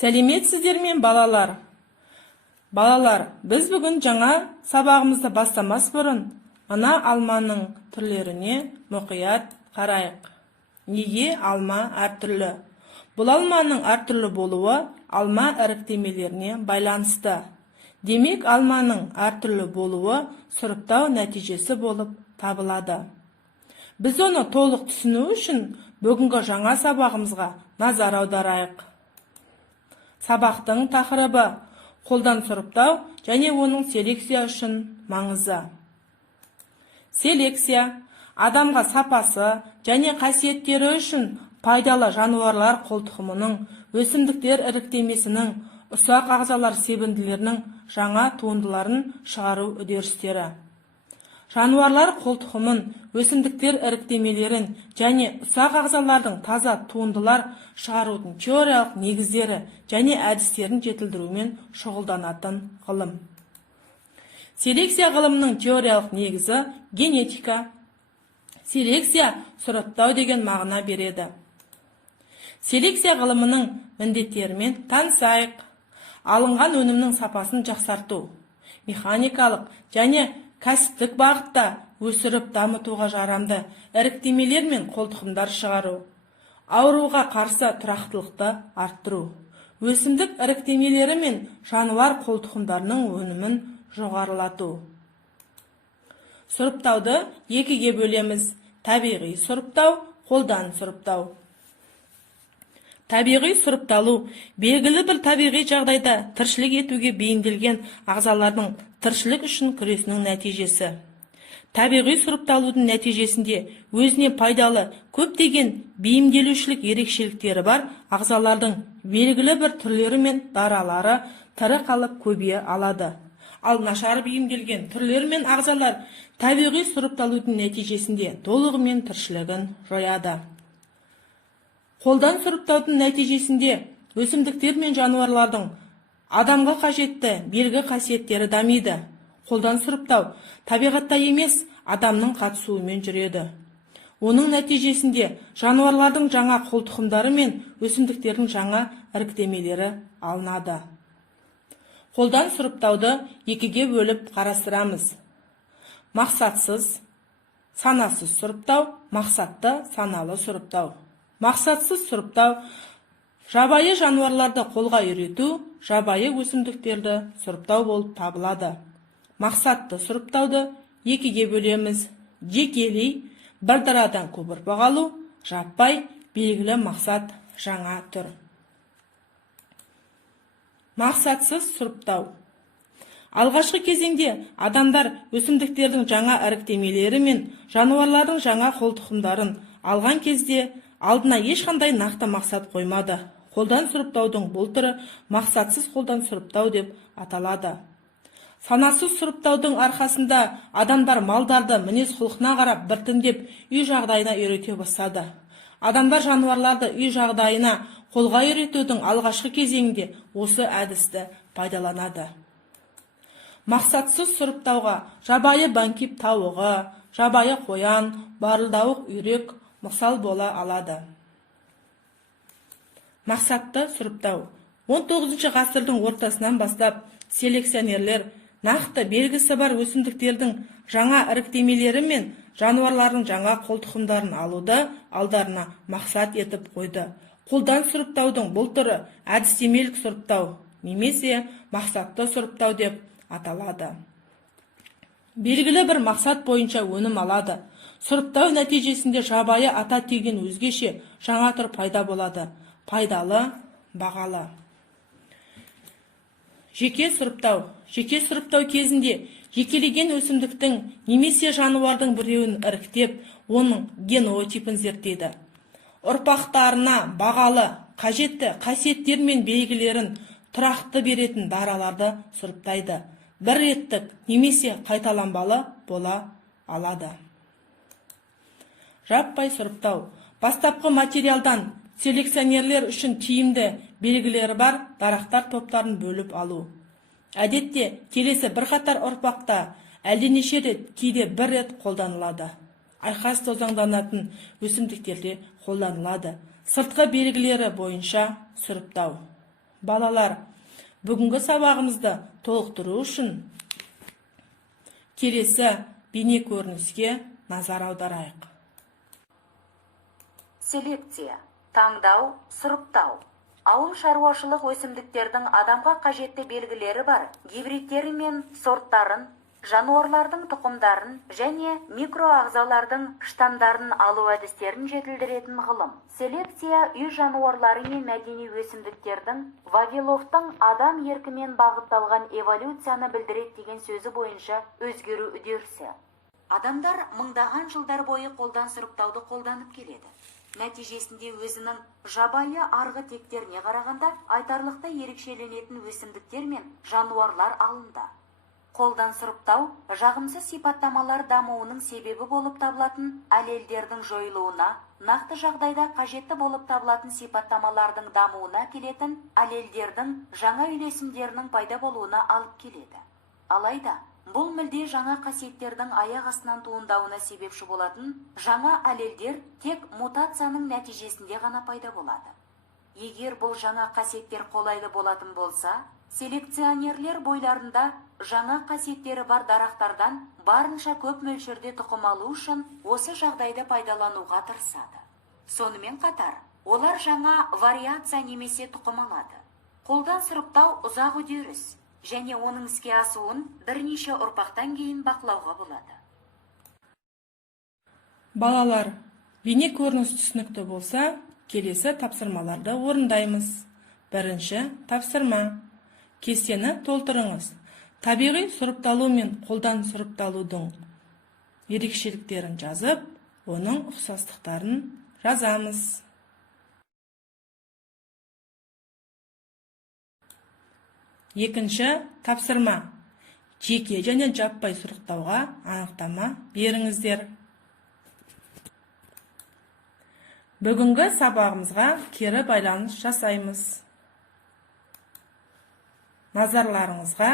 Сәлеметсіздер мен балалар. Балалар, біз бүгін жаңа сабағымызды бастамас бұрын, мына алманың түрлеріне мұқият қарайық. Неге алма әртүрлі? Бұл алманың әртүрлі болуы алма іріктемелеріне байланысты. Демек, алманың әртүрлі болуы сұрыптау нәтижесі болып табылады. Біз оны толық түсіну үшін бүгінгі жаңа сабағымызға назар аударайық. Сабақтың тақырыбы қолдан сұрыптау және оның селекция үшін маңызы. Селекция адамға сапасы және қасиеттері үшін пайдалы жануарлар қолтұқымының, өсімдіктер іріктемесінің, ұсақ ағзалар себінділерінің жаңа туындыларын шығару үдерістері. Жануарлар қолтұқымын, өсімдіктер іріктемелерін және ұсақ ағзалардың таза туындылар шығарудың теориялық негіздері және әдістерін жетілдірумен шұғылданатын ғылым. Селекция ғылымының теориялық негізі генетика. Селекция сұрыптау деген мағына береді. Селекция ғылымының міндеттерімен танысайық. Алынған өнімнің сапасын жақсарту, механикалық және кәсіптік бағытта өсіріп дамытуға жарамды іріктемелер мен қолтұқымдар шығару, ауруға қарсы тұрақтылықты арттыру, өсімдік іріктемелері мен жануар қолтұқымдарының өнімін жоғарылату. Сұрыптауды екіге бөлеміз: табиғи сұрыптау, қолдан сұрыптау. Табиғи сұрыпталу белгілі бір табиғи жағдайда тіршілік етуге бейімделген ағзалардың тіршілік үшін күресінің нәтижесі. Табиғи сұрыпталудың нәтижесінде өзіне пайдалы көптеген бейімделушілік ерекшеліктері бар ағзалардың белгілі бір түрлері мен даралары тірі қалып көбейе алады. Ал нашар бейімделген түрлер мен ағзалар табиғи сұрыпталудың нәтижесінде толығымен тіршілігін жояды. Қолдан сұрыптаудың нәтижесінде өсімдіктер мен жануарлардың адамға қажетті белгі қасиеттері дамиды. Қолдан сұрыптау табиғатта емес, адамның қатысуымен жүреді. Оның нәтижесінде жануарлардың жаңа қолтұқымдары мен өсімдіктердің жаңа іріктемелері алынады. Қолдан сұрыптауды екіге бөліп қарастырамыз: мақсатсыз, санасыз сұрыптау, мақсатты, саналы сұрыптау. Мақсатсыз сұрыптау жабайы жануарларды қолға үйрету, жабайы өсімдіктерді сұрыптау болып табылады. Мақсатты сұрыптауды екіге бөлеміз: жекелей, бір дарадан көп ұрпақ алу, жаппай, белгілі мақсат, жаңа түр. Мақсатсыз сұрыптау. Алғашқы кезеңде адамдар өсімдіктердің жаңа іріктемелері мен жануарлардың жаңа қолтұқымдарын алған кезде алдына ешқандай нақты мақсат қоймады. Қолдан сұрыптаудың бұл түрі мақсатсыз қолдан сұрыптау деп аталады. Санасыз сұрыптаудың арқасында адамдар малдарды мінез құлқына қарап біртіндеп үй жағдайына үйрете бастады. Адамдар жануарларды үй жағдайына қолға үйретудің алғашқы кезеңінде осы әдісті пайдаланады. Мақсатсыз сұрыптауға жабайы банкип тауығы, жабайы қоян, барылдауық үйрек мысал бола алады. Мақсатты сұрыптау. 19 ғасырдың ортасынан бастап селекционерлер нақты белгісі бар өсімдіктердің жаңа іріктемелері мен жануарлардың жаңа қолтұқымдарын алуды алдарына мақсат етіп қойды. Қолдан сұрыптаудың бұл түрі әдістемелік сұрыптау немесе мақсатты сұрыптау деп аталады. Белгілі бір мақсат бойынша өнім алады. Сұрыптау нәтижесінде жабайы ата түйген өзгеше жаңа түр пайда болады. Пайдалы, бағалы. Жеке сұрыптау. Жеке сұрыптау кезінде жекелеген өсімдіктің немесе жануардың біреуін іріктеп, оның генотипін зерттейді. Ұрпақтарына бағалы, қажетті қасиеттер мен белгілерін тұрақты беретін дараларды сұрыптайды. Бір реттік немесе қайталанбалы бола алады. Жаппай сұрыптау. Бастапқы материалдан селекционерлер үшін тиімді белгілері бар дарақтар топтарын бөліп алу. Әдетте келесі бірқатар ұрпақта әлденеше рет, кейде бір рет қолданылады. Айқас тозаңданатын өсімдіктерде қолданылады. Сыртқы белгілері бойынша сұрыптау. Балалар, бүгінгі сабағымызды толықтыру үшін келесі бейне көрініске назар аударайық. Селекция, таңдау, сұрыптау. Ауыл шаруашылық өсімдіктердің адамға қажетті белгілері бар гибридтері мен сорттарын, жануарлардың тұқымдарын және микроағзалардың штамдарын алу әдістерін жетілдіретін ғылым. Селекция үй жануарлары мен мәдени өсімдіктердің Вавиловтың адам еркімен бағытталған эволюцияны білдіреді деген сөзі бойынша өзгеру үдерісі. Адамдар мыңдаған жылдар бойы қолдан сұрыптауды қолданып келеді. Нәтижесінде өзінің жабайы арғы тектеріне қарағанда айтарлықтай ерекшеленетін өсімдіктер мен жануарлар алынды. Қолдан сұрыптау жағымсыз сипаттамалар дамуының себебі болып табылатын аллельдердің жойылуына, нақты жағдайда қажетті болып табылатын сипаттамалардың дамуына келетін аллельдердің жаңа үйлесімдерінің пайда болуына алып келеді. Алайда, бұл мүлде жаңа қасиеттердің аяқ астынан туындауына себепші болатын жаңа аллельдер тек мутацияның нәтижесінде ғана пайда болады. Егер бұл жаңа қасиеттер қолайлы болатын болса, селекционерлер бойларында жаңа қасиеттері бар дарақтардан барынша көп мөлшерде тұқым алу үшін осы жағдайды пайдалануға тырысады. Сонымен қатар, олар жаңа вариация немесе тұқым алады. Қолдан сұрыптау ұзақ үдеріс, және оның іске асуын бірнеше ұрпақтан кейін бақылауға болады. Балалар, бейне көрініс түсінікті болса, келесі тапсырмаларды орындаймыз. Бірінші тапсырма. Кестені толтырыңыз. Табиғи сұрыпталу мен қолдан сұрыпталудың ерекшеліктерін жазып, оның ұқсастықтарын жазамыз. Екінші тапсырма. Жеке және жаппай сұрыптауға анықтама беріңіздер. Бүгінгі сабағымызға кері байланыс жасаймыз. Назарларыңызға